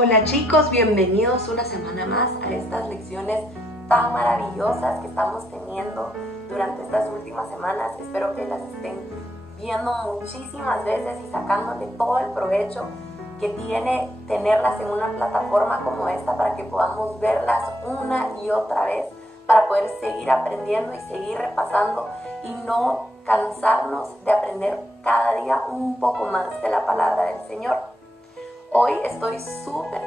Hola chicos, bienvenidos una semana más a estas lecciones tan maravillosas que estamos teniendo durante estas últimas semanas. Espero que las estén viendo muchísimas veces y sacándole todo el provecho que tiene tenerlas en una plataforma como esta para que podamos verlas una y otra vez, para poder seguir aprendiendo y seguir repasando y no cansarnos de aprender cada día un poco más de la palabra del Señor. Hoy estoy súper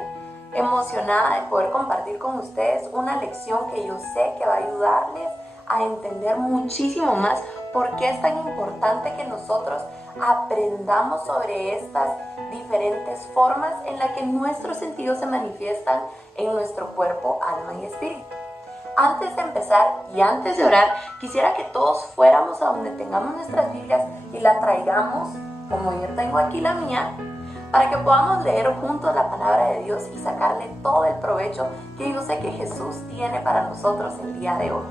emocionada de poder compartir con ustedes una lección que yo sé que va a ayudarles a entender muchísimo más por qué es tan importante que nosotros aprendamos sobre estas diferentes formas en las que nuestros sentidos se manifiestan en nuestro cuerpo, alma y espíritu. Antes de empezar y antes de orar, quisiera que todos fuéramos a donde tengamos nuestras Biblias y la traigamos, como yo tengo aquí la mía, para que podamos leer juntos la palabra de Dios y sacarle todo el provecho que yo sé que Jesús tiene para nosotros el día de hoy.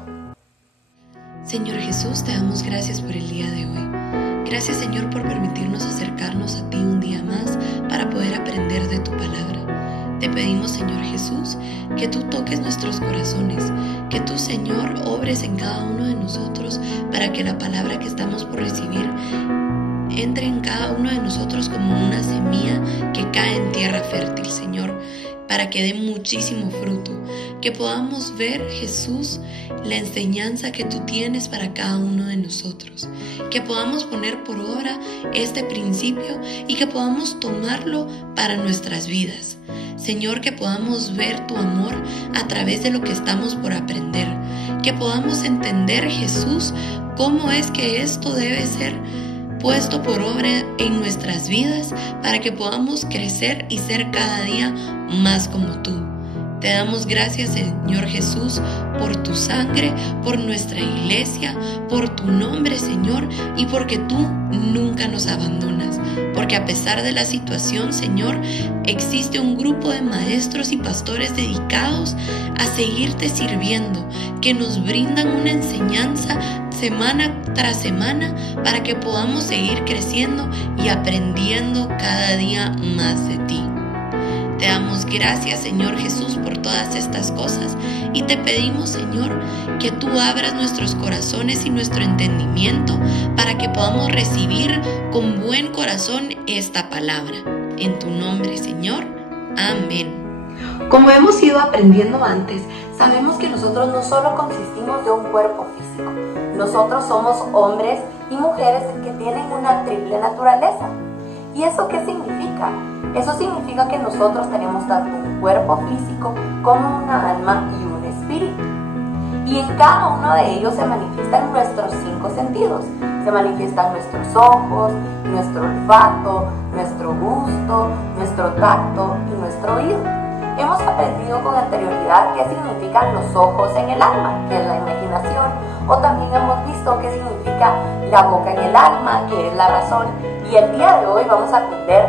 Señor Jesús, te damos gracias por el día de hoy. Gracias, Señor, por permitirnos acercarnos a ti un día más para poder aprender de tu palabra. Te pedimos, Señor Jesús, que tú toques nuestros corazones, que tú, Señor, obres en cada uno de nosotros para que la palabra que estamos por recibir entre en cada uno de nosotros como una semilla que cae en tierra fértil, Señor, para que dé muchísimo fruto, que podamos ver, Jesús, la enseñanza que tú tienes para cada uno de nosotros, que podamos poner por obra este principio y que podamos tomarlo para nuestras vidas. Señor, que podamos ver tu amor a través de lo que estamos por aprender, que podamos entender, Jesús, cómo es que esto debe ser puesto por obra en nuestras vidas para que podamos crecer y ser cada día más como tú. Te damos gracias, Señor Jesús, por tu sangre, por nuestra iglesia, por tu nombre, Señor, y porque tú nunca nos abandonas. Porque a pesar de la situación, Señor, existe un grupo de maestros y pastores dedicados a seguirte sirviendo, que nos brindan una enseñanza semana tras semana para que podamos seguir creciendo y aprendiendo cada día más de ti. Te damos gracias, Señor Jesús, por todas estas cosas y te pedimos, Señor, que tú abras nuestros corazones y nuestro entendimiento para que podamos recibir con buen corazón esta palabra. En tu nombre, Señor. Amén. Como hemos ido aprendiendo antes, sabemos que nosotros no solo consistimos de un cuerpo físico. Nosotros somos hombres y mujeres que tienen una triple naturaleza. ¿Y eso qué significa? Eso significa que nosotros tenemos tanto un cuerpo físico como una alma y un espíritu. Y en cada uno de ellos se manifiestan nuestros 5 sentidos. Se manifiestan nuestros ojos, nuestro olfato, nuestro gusto, nuestro tacto y nuestro oído. Hemos aprendido con anterioridad qué significan los ojos en el alma, que es la imaginación, o también hemos visto qué significa la boca en el alma, que es la razón, y el día de hoy vamos a aprender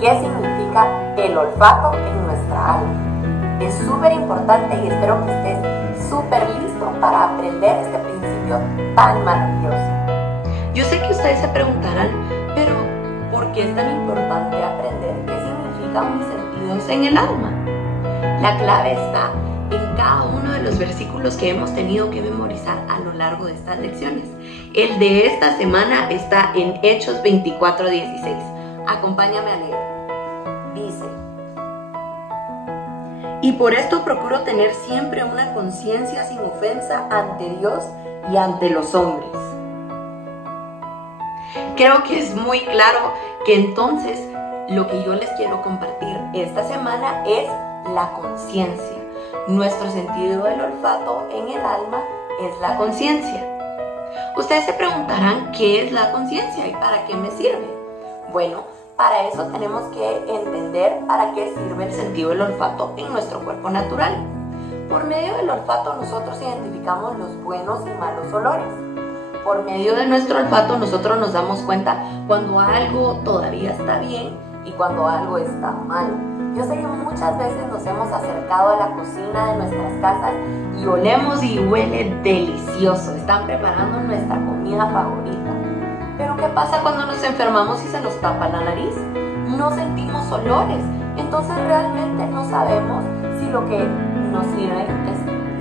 qué significa el olfato en nuestra alma. Es súper importante y espero que estés súper listo para aprender este principio tan maravilloso. Yo sé que ustedes se preguntarán, pero ¿por qué es tan importante aprender qué significan mis sentidos en el alma? La clave está en cada uno de los versículos que hemos tenido que memorizar a lo largo de estas lecciones. El de esta semana está en Hechos 24:16. Acompáñame a leer. Dice: y por esto procuro tener siempre una conciencia sin ofensa ante Dios y ante los hombres. Creo que es muy claro que entonces lo que yo les quiero compartir esta semana es la conciencia. Nuestro sentido del olfato en el alma es la conciencia. Ustedes se preguntarán qué es la conciencia y para qué me sirve. Bueno, para eso tenemos que entender para qué sirve el sentido del olfato en nuestro cuerpo natural. Por medio del olfato nosotros identificamos los buenos y malos olores. Por medio de nuestro olfato nosotros nos damos cuenta cuando algo todavía está bien y cuando algo está mal. Yo sé que muchas veces nos hemos acercado a la cocina de nuestras casas y olemos y huele delicioso. Están preparando nuestra comida favorita. Pero ¿qué pasa cuando nos enfermamos y se nos tapa la nariz? No sentimos olores entonces realmente no sabemos si lo que nos sirve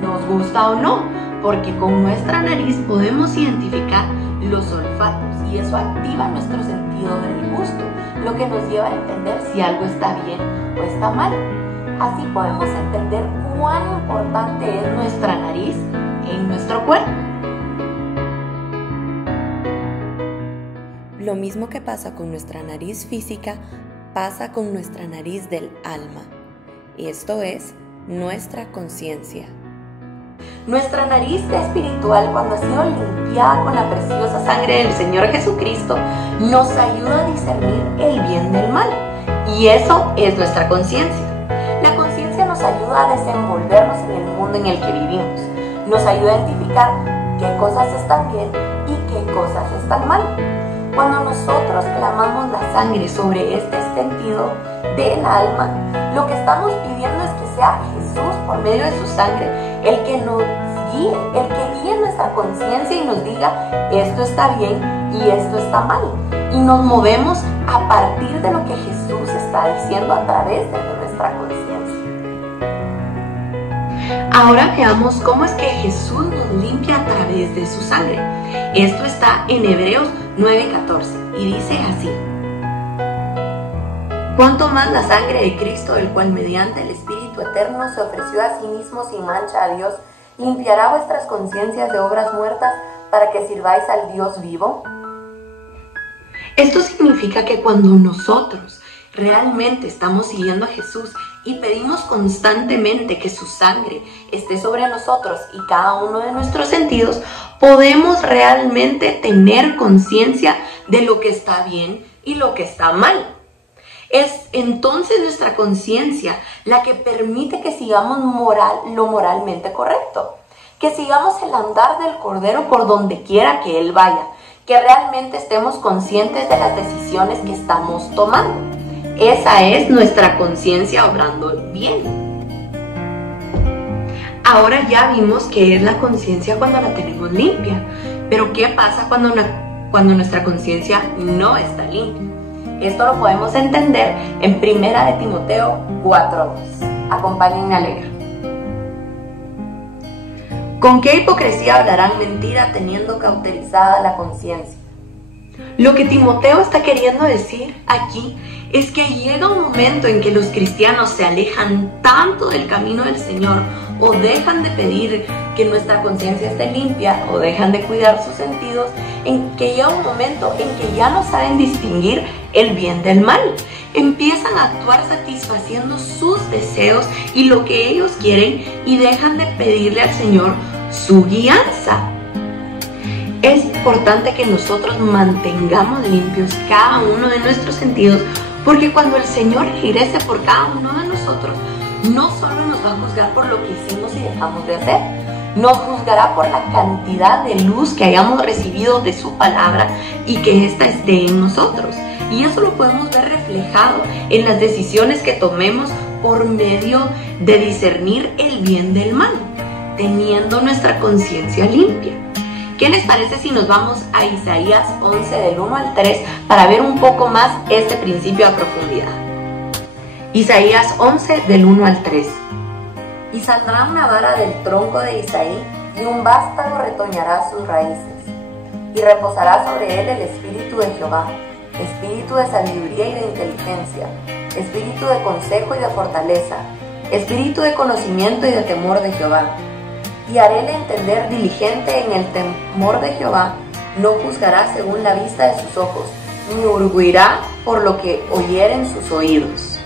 nos gusta o no, porque con nuestra nariz podemos identificar los olfatos y eso activa nuestro sentido del gusto, lo que nos lleva a entender si algo está bien o está mal. Así podemos entender cuán importante es nuestra nariz en nuestro cuerpo. Lo mismo que pasa con nuestra nariz física, pasa con nuestra nariz del alma. Esto es nuestra conciencia. Nuestra nariz espiritual, cuando ha sido limpiada con la preciosa sangre del Señor Jesucristo, nos ayuda a discernir el bien del mal. Y eso es nuestra conciencia. La conciencia nos ayuda a desenvolvernos en el mundo en el que vivimos. Nos ayuda a identificar qué cosas están bien y qué cosas están mal. Cuando nosotros clamamos la sangre sobre este sentido del alma, lo que estamos pidiendo es que sea Jesús, por medio de su sangre, el que nos guíe, el que guíe nuestra conciencia y nos diga esto está bien y esto está mal. Y nos movemos a partir de lo que Jesús está diciendo a través de nuestra conciencia. Ahora veamos cómo es que Jesús nos limpia a través de su sangre. Esto está en Hebreos 9:14 y dice así: cuanto más la sangre de Cristo, el cual mediante el Espíritu Eterno se ofreció a sí mismo sin mancha a Dios, limpiará vuestras conciencias de obras muertas para que sirváis al Dios vivo. Esto significa que cuando nosotros realmente estamos siguiendo a Jesús y pedimos constantemente que su sangre esté sobre nosotros y cada uno de nuestros sentidos, podemos realmente tener conciencia de lo que está bien y lo que está mal. Es entonces nuestra conciencia la que permite que sigamos lo moralmente correcto, que sigamos el andar del Cordero por donde quiera que Él vaya, que realmente estemos conscientes de las decisiones que estamos tomando. Esa es nuestra conciencia obrando bien. Ahora ya vimos qué es la conciencia cuando la tenemos limpia, pero ¿qué pasa cuando nuestra conciencia no está limpia? Esto lo podemos entender en 1 de Timoteo 4:2. Acompáñenme a leer. ¿Con qué hipocresía hablarán mentira teniendo cauterizada la conciencia? Lo que Timoteo está queriendo decir aquí es que llega un momento en que los cristianos se alejan tanto del camino del Señor o dejan de pedir que nuestra conciencia esté limpia o dejan de cuidar sus sentidos, en que llega un momento en que ya no saben distinguir el bien del mal. Empiezan a actuar satisfaciendo sus deseos y lo que ellos quieren y dejan de pedirle al Señor su guianza. Es importante que nosotros mantengamos limpios cada uno de nuestros sentidos, porque cuando el Señor regrese por cada uno de nosotros, no solo nos va a juzgar por lo que hicimos y dejamos de hacer, nos juzgará por la cantidad de luz que hayamos recibido de su palabra y que ésta esté en nosotros. Y eso lo podemos ver reflejado en las decisiones que tomemos por medio de discernir el bien del mal, teniendo nuestra conciencia limpia. ¿Qué les parece si nos vamos a Isaías 11 del 1 al 3 para ver un poco más este principio a profundidad? Isaías 11 del 1 al 3. Y saldrá una vara del tronco de Isaí y un vástago retoñará sus raíces. Y reposará sobre él el espíritu de Jehová, espíritu de sabiduría y de inteligencia, espíritu de consejo y de fortaleza, espíritu de conocimiento y de temor de Jehová. Y haréle entender diligente en el temor de Jehová, no juzgará según la vista de sus ojos, ni hurguirá por lo que oyeren sus oídos.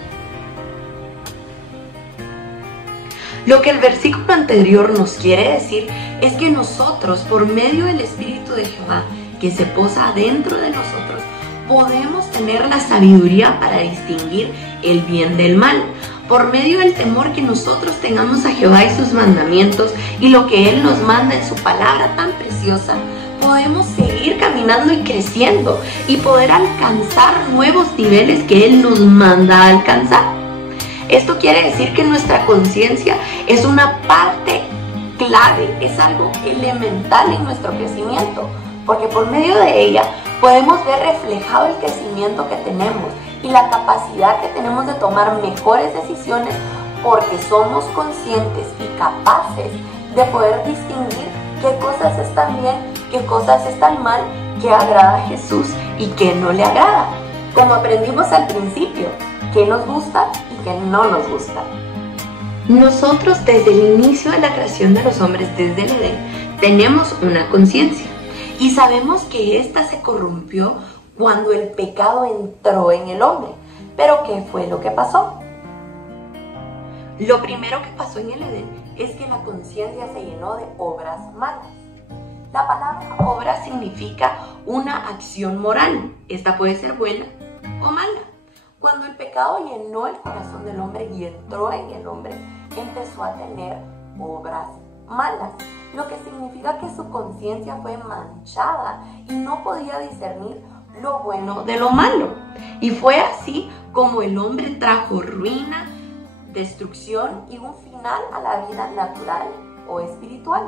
Lo que el versículo anterior nos quiere decir es que nosotros, por medio del Espíritu de Jehová, que se posa dentro de nosotros, podemos tener la sabiduría para distinguir el bien del mal. Por medio del temor que nosotros tengamos a Jehová y sus mandamientos y lo que Él nos manda en su palabra tan preciosa, podemos seguir caminando y creciendo y poder alcanzar nuevos niveles que Él nos manda a alcanzar. Esto quiere decir que nuestra conciencia es una parte clave, es algo elemental en nuestro crecimiento, porque por medio de ella podemos ver reflejado el crecimiento que tenemos y la capacidad que tenemos de tomar mejores decisiones porque somos conscientes y capaces de poder distinguir qué cosas están bien, qué cosas están mal, qué agrada a Jesús y qué no le agrada. Como aprendimos al principio, qué nos gusta y qué no nos gusta. Nosotros desde el inicio de la creación de los hombres, desde el Edén, tenemos una conciencia y sabemos que ésta se corrompió cuando el pecado entró en el hombre. ¿Pero qué fue lo que pasó? Lo primero que pasó en el Edén es que la conciencia se llenó de obras malas. La palabra obra significa una acción moral. Esta puede ser buena o mala. Cuando el pecado llenó el corazón del hombre y entró en el hombre, empezó a tener obras malas, lo que significa que su conciencia fue manchada y no podía discernir lo bueno de lo malo. Y fue así como el hombre trajo ruina, destrucción y un final a la vida natural o espiritual.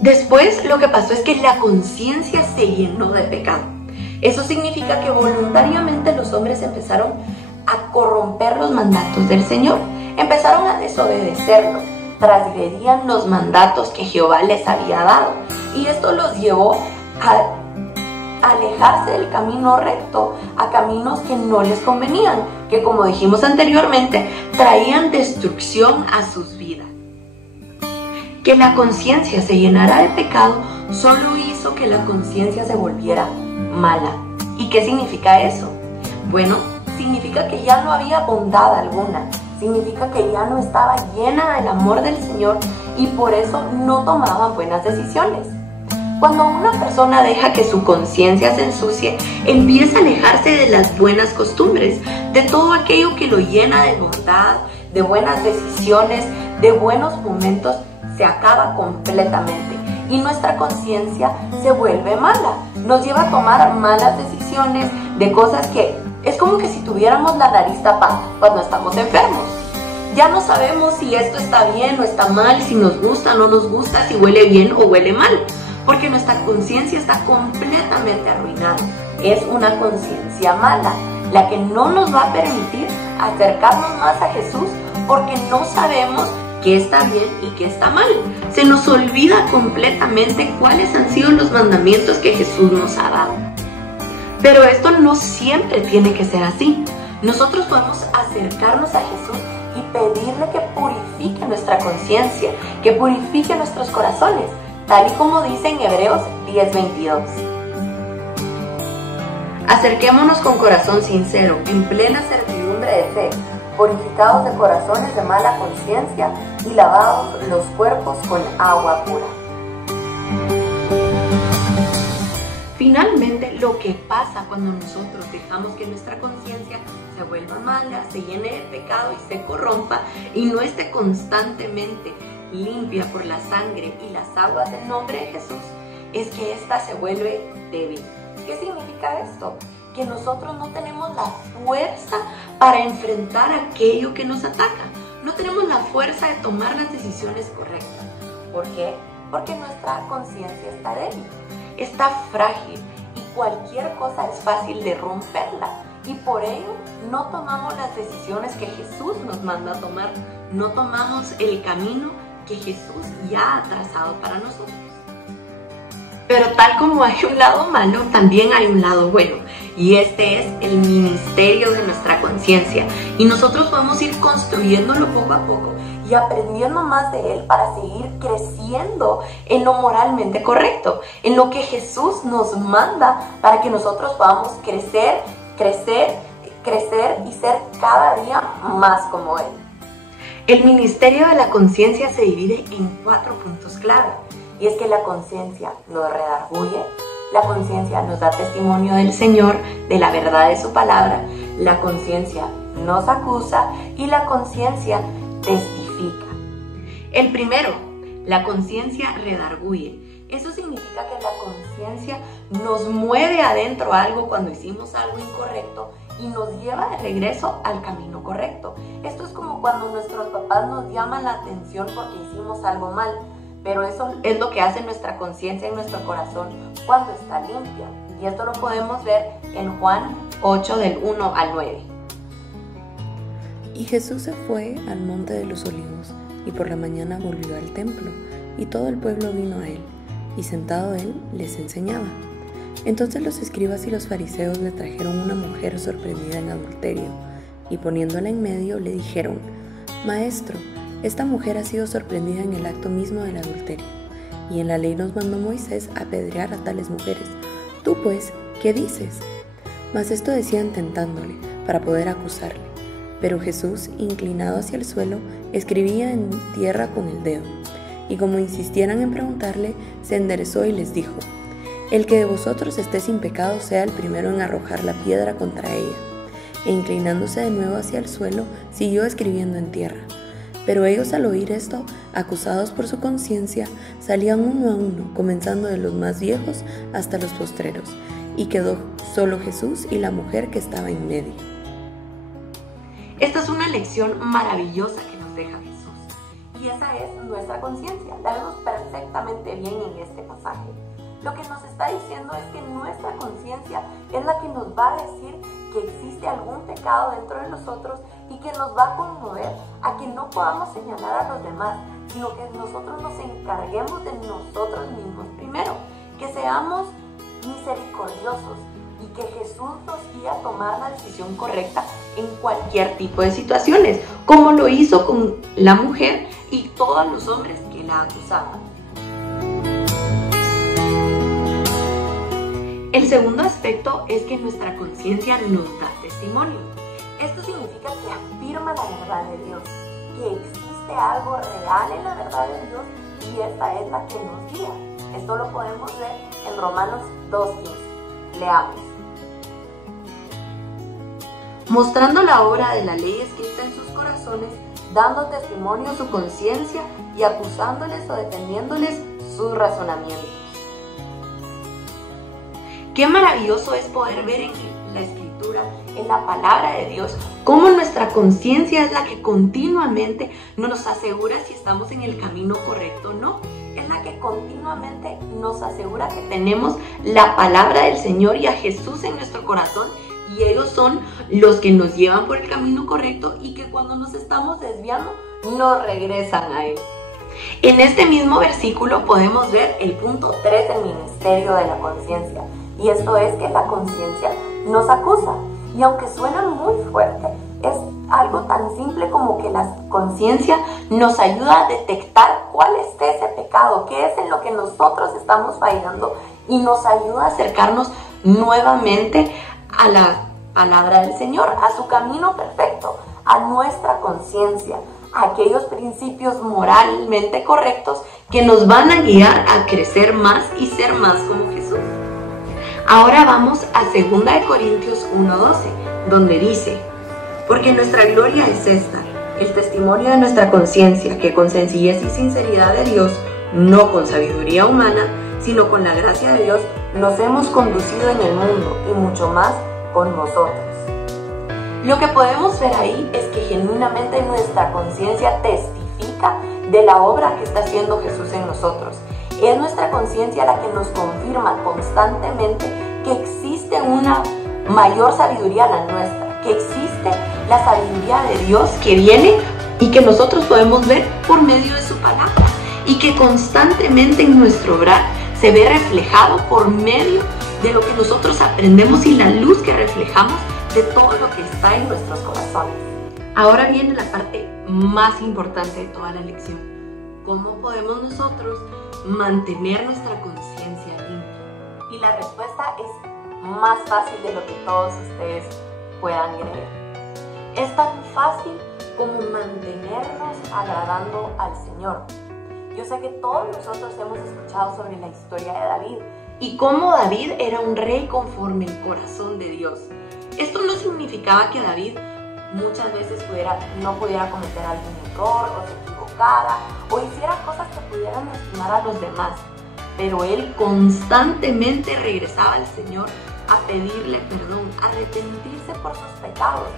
Después lo que pasó es que la conciencia se llenó de pecado. Eso significa que voluntariamente los hombres empezaron a corromper los mandatos del Señor, empezaron a desobedecerlo, transgredían los mandatos que Jehová les había dado y esto los llevó a alejarse del camino recto a caminos que no les convenían, que como dijimos anteriormente, traían destrucción a sus vidas. Que la conciencia se llenara de pecado solo hizo que la conciencia se volviera mala. ¿Y qué significa eso? Bueno, significa que ya no había bondad alguna, significa que ya no estaba llena del amor del Señor y por eso no tomaban buenas decisiones. Cuando una persona deja que su conciencia se ensucie, empieza a alejarse de las buenas costumbres, de todo aquello que lo llena de bondad, de buenas decisiones, de buenos momentos, se acaba completamente y nuestra conciencia se vuelve mala. Nos lleva a tomar malas decisiones de cosas que es como que si tuviéramos la nariz tapada cuando estamos enfermos. Ya no sabemos si esto está bien o está mal, si nos gusta o no nos gusta, si huele bien o huele mal, porque nuestra conciencia está completamente arruinada. Es una conciencia mala, la que no nos va a permitir acercarnos más a Jesús porque no sabemos qué está bien y qué está mal. Se nos olvida completamente cuáles han sido los mandamientos que Jesús nos ha dado. Pero esto no siempre tiene que ser así. Nosotros podemos acercarnos a Jesús y pedirle que purifique nuestra conciencia, que purifique nuestros corazones, tal y como dice en Hebreos 10:22. Acerquémonos con corazón sincero, en plena certidumbre de fe, purificados de corazones de mala conciencia y lavados los cuerpos con agua pura. Finalmente, lo que pasa cuando nosotros dejamos que nuestra conciencia se vuelva mala, se llene de pecado y se corrompa y no esté constantemente limpia por la sangre y las aguas del nombre de Jesús, es que ésta se vuelve débil. ¿Qué significa esto? Que nosotros no tenemos la fuerza para enfrentar aquello que nos ataca. No tenemos la fuerza de tomar las decisiones correctas. ¿Por qué? Porque nuestra conciencia está débil, está frágil y cualquier cosa es fácil de romperla. Y por ello no tomamos las decisiones que Jesús nos manda a tomar. No tomamos el camino que Jesús ya ha trazado para nosotros. Pero tal como hay un lado malo, también hay un lado bueno. Y este es el ministerio de nuestra conciencia. Y nosotros podemos ir construyéndolo poco a poco y aprendiendo más de él para seguir creciendo en lo moralmente correcto, en lo que Jesús nos manda para que nosotros podamos crecer y ser cada día más como él. El ministerio de la conciencia se divide en 4 puntos clave. Y es que la conciencia nos redarguye, la conciencia nos da testimonio del Señor, de la verdad de su palabra, la conciencia nos acusa y la conciencia testifica. El primero, la conciencia redarguye. Eso significa que la conciencia nos mueve adentro algo cuando hicimos algo incorrecto y nos lleva de regreso al camino correcto. Esto es como cuando nuestros papás nos llaman la atención porque hicimos algo mal. Pero eso es lo que hace nuestra conciencia en nuestro corazón cuando está limpia. Y esto lo podemos ver en Juan 8 del 1 al 9. Y Jesús se fue al monte de los olivos, y por la mañana volvió al templo, y todo el pueblo vino a él, y sentado él les enseñaba. Entonces los escribas y los fariseos le trajeron una mujer sorprendida en adulterio, y poniéndola en medio le dijeron: Maestro, esta mujer ha sido sorprendida en el acto mismo del adulterio, y en la ley nos mandó Moisés apedrear a tales mujeres. Tú pues, ¿qué dices? Mas esto decían tentándole, para poder acusarle. Pero Jesús, inclinado hacia el suelo, escribía en tierra con el dedo. Y como insistieran en preguntarle, se enderezó y les dijo: El que de vosotros esté sin pecado sea el primero en arrojar la piedra contra ella. E inclinándose de nuevo hacia el suelo, siguió escribiendo en tierra. Pero ellos, al oír esto, acusados por su conciencia, salían uno a uno, comenzando de los más viejos hasta los postreros, y quedó solo Jesús y la mujer que estaba en medio. Esta es una lección maravillosa que nos deja Jesús, y esa es nuestra conciencia. La vemos perfectamente bien en este pasaje. Lo que nos está diciendo es que nuestra conciencia es la que nos va a decir que existe algún pecado dentro de nosotros y que nos va a conmover a que no podamos señalar a los demás, sino que nosotros nos encarguemos de nosotros mismos primero, que seamos misericordiosos y que Jesús nos guíe a tomar la decisión correcta en cualquier tipo de situaciones, como lo hizo con la mujer y todos los hombres que la acusaban. El segundo aspecto es que nuestra conciencia nos da testimonio. Esto significa que afirma la verdad de Dios, que existe algo real en la verdad de Dios y esta es la que nos guía. Esto lo podemos ver en Romanos 2:15. Leamos. Mostrando la obra de la ley escrita en sus corazones, dando testimonio a su conciencia y acusándoles o defendiéndoles sus razonamientos. Qué maravilloso es poder ver en la Escritura, en la palabra de Dios, cómo nuestra conciencia es la que continuamente nos asegura si estamos en el camino correcto o no. Es la que continuamente nos asegura que tenemos la palabra del Señor y a Jesús en nuestro corazón, y ellos son los que nos llevan por el camino correcto y que cuando nos estamos desviando nos regresan a Él. En este mismo versículo podemos ver el punto 3 del ministerio de la conciencia. Y esto es que la conciencia nos acusa. Y aunque suena muy fuerte, es algo tan simple como que la conciencia nos ayuda a detectar cuál es ese pecado, qué es en lo que nosotros estamos fallando, y nos ayuda a acercarnos nuevamente a la palabra del Señor, a su camino perfecto, a nuestra conciencia, a aquellos principios moralmente correctos que nos van a guiar a crecer más y ser más como Jesús. Ahora vamos a 2 Corintios 1:12, donde dice: Porque nuestra gloria es esta, el testimonio de nuestra conciencia, que con sencillez y sinceridad de Dios, no con sabiduría humana, sino con la gracia de Dios, nos hemos conducido en el mundo, y mucho más con vosotros. Lo que podemos ver ahí es que genuinamente nuestra conciencia testifica de la obra que está haciendo Jesús en nosotros. Es nuestra conciencia la que nos confirma constantemente que existe una mayor sabiduría a la nuestra, que existe la sabiduría de Dios que viene y que nosotros podemos ver por medio de su palabra, y que constantemente en nuestro obrar se ve reflejado por medio de lo que nosotros aprendemos y la luz que reflejamos de todo lo que está en nuestros corazones. Ahora viene la parte más importante de toda la lección. ¿Cómo podemos nosotros mantener nuestra conciencia limpia? Y la respuesta es más fácil de lo que todos ustedes puedan creer. Es tan fácil como mantenernos agradando al Señor. Yo sé que todos nosotros hemos escuchado sobre la historia de David y cómo David era un rey conforme el corazón de Dios. Esto no significaba que David muchas veces no pudiera cometer algún error o se equivocara o hiciera cosas que pudieran lastimar a los demás, pero él constantemente regresaba al Señor a pedirle perdón, a arrepentirse por sus pecados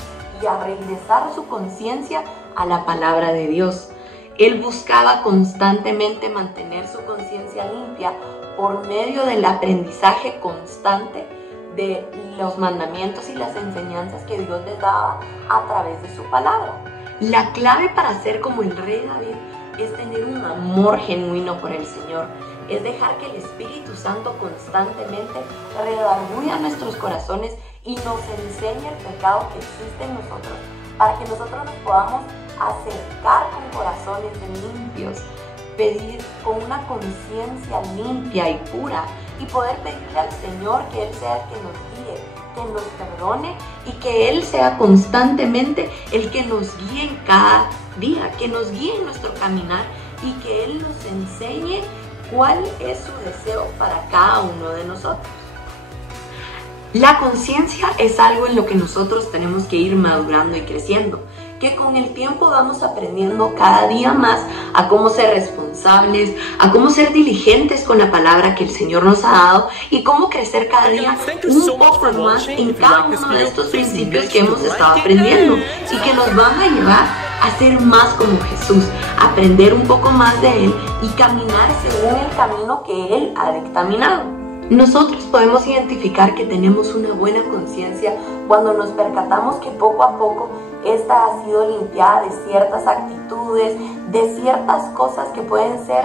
y a regresar su conciencia a la palabra de Dios. Él buscaba constantemente mantener su conciencia limpia por medio del aprendizaje constante de los mandamientos y las enseñanzas que Dios les daba a través de su palabra. La clave para ser como el rey David es tener un amor genuino por el Señor, es dejar que el Espíritu Santo constantemente redarguya nuestros corazones y nos enseñe el pecado que existe en nosotros, para que nosotros nos podamos acercar con corazones limpios, pedir con una conciencia limpia y pura y poder pedirle al Señor que Él sea el que nos guíe, que nos perdone y que Él sea constantemente el que nos guíe en cada día, que nos guíe en nuestro caminar y que Él nos enseñe cuál es su deseo para cada uno de nosotros. La conciencia es algo en lo que nosotros tenemos que ir madurando y creciendo, que con el tiempo vamos aprendiendo cada día más a cómo ser responsables, a cómo ser diligentes con la palabra que el Señor nos ha dado y cómo crecer cada día un poco más en cada uno de estos principios que hemos estado aprendiendo y que nos van a llevar a ser más como Jesús, aprender un poco más de Él y caminar según el camino que Él ha dictaminado. Nosotros podemos identificar que tenemos una buena conciencia cuando nos percatamos que poco a poco esta ha sido limpiada de ciertas actitudes, de ciertas cosas que pueden ser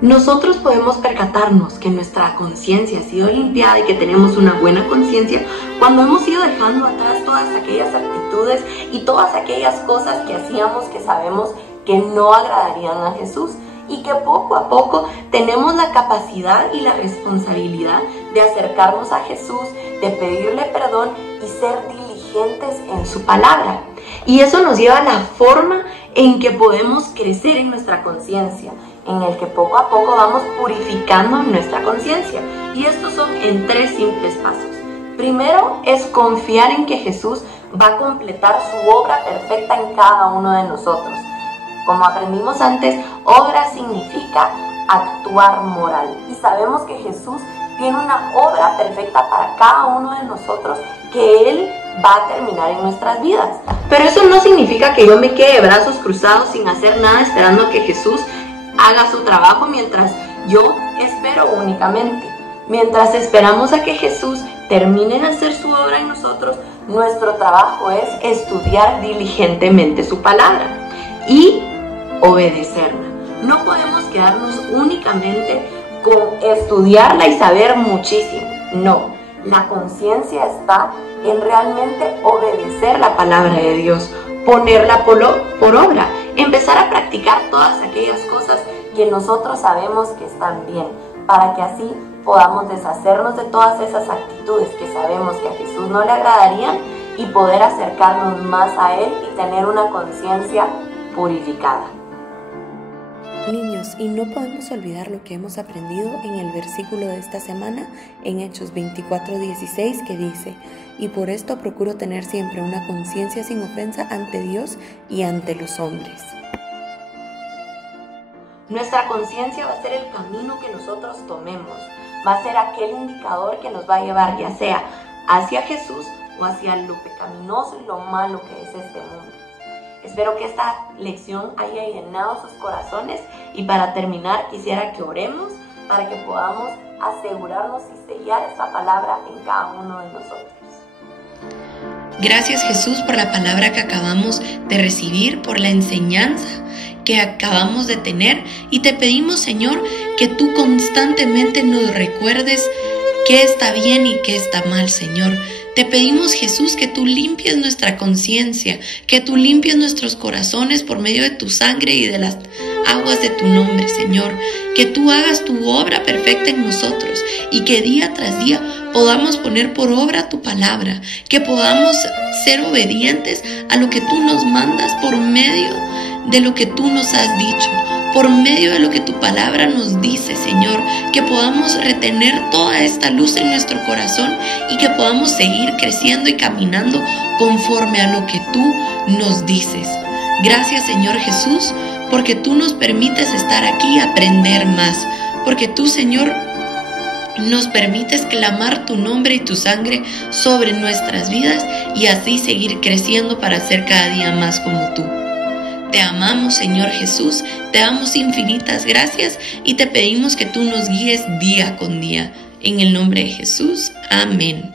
Nosotros podemos percatarnos que nuestra conciencia ha sido limpiada y que tenemos una buena conciencia cuando hemos ido dejando atrás todas aquellas actitudes y todas aquellas cosas que hacíamos que sabemos que no agradarían a Jesús, y que poco a poco tenemos la capacidad y la responsabilidad de acercarnos a Jesús, de pedirle perdón y ser diligentes en su palabra. Y eso nos lleva a la forma en que podemos crecer en nuestra conciencia, en el que poco a poco vamos purificando nuestra conciencia. Y estos son en 3 simples pasos. Primero es confiar en que Jesús va a completar su obra perfecta en cada uno de nosotros. Como aprendimos antes, obra significa actuar moral. Y sabemos que Jesús tiene una obra perfecta para cada uno de nosotros que Él va a terminar en nuestras vidas. Pero eso no significa que yo me quede de brazos cruzados sin hacer nada esperando a que Jesús haga su trabajo mientras yo espero únicamente. Mientras esperamos a que Jesús termine de hacer su obra en nosotros, nuestro trabajo es estudiar diligentemente su palabra y obedecerla. No podemos quedarnos únicamente con estudiarla y saber muchísimo. No, la conciencia está en realmente obedecer la palabra de Dios, ponerla por obra, empezar a practicar todas aquellas cosas que nosotros sabemos que están bien, para que así podamos deshacernos de todas esas actitudes que sabemos que a Jesús no le agradarían y poder acercarnos más a Él y tener una conciencia purificada. Niños, y no podemos olvidar lo que hemos aprendido en el versículo de esta semana, en Hechos 24:16, que dice: y por esto procuro tener siempre una conciencia sin ofensa ante Dios y ante los hombres. Nuestra conciencia va a ser el camino que nosotros tomemos, va a ser aquel indicador que nos va a llevar ya sea hacia Jesús o hacia lo pecaminoso y lo malo que es este mundo. Espero que esta lección haya llenado sus corazones y para terminar quisiera que oremos para que podamos asegurarnos y sellar esta palabra en cada uno de nosotros. Gracias, Jesús, por la palabra que acabamos de recibir, por la enseñanza que acabamos de tener, y te pedimos, Señor, que tú constantemente nos recuerdes qué está bien y qué está mal, Señor. Te pedimos, Jesús, que tú limpies nuestra conciencia, que tú limpies nuestros corazones por medio de tu sangre y de las aguas de tu nombre, Señor. Que tú hagas tu obra perfecta en nosotros y que día tras día podamos poner por obra tu palabra, que podamos ser obedientes a lo que tú nos mandas por medio de lo que tú nos has dicho, por medio de lo que tu palabra nos dice, Señor, que podamos retener toda esta luz en nuestro corazón y que podamos seguir creciendo y caminando conforme a lo que tú nos dices. Gracias, Señor Jesús, porque tú nos permites estar aquí y aprender más, porque tú, Señor, nos permites clamar tu nombre y tu sangre sobre nuestras vidas y así seguir creciendo para ser cada día más como tú. Te amamos, Señor Jesús, te damos infinitas gracias y te pedimos que tú nos guíes día con día. En el nombre de Jesús, amén.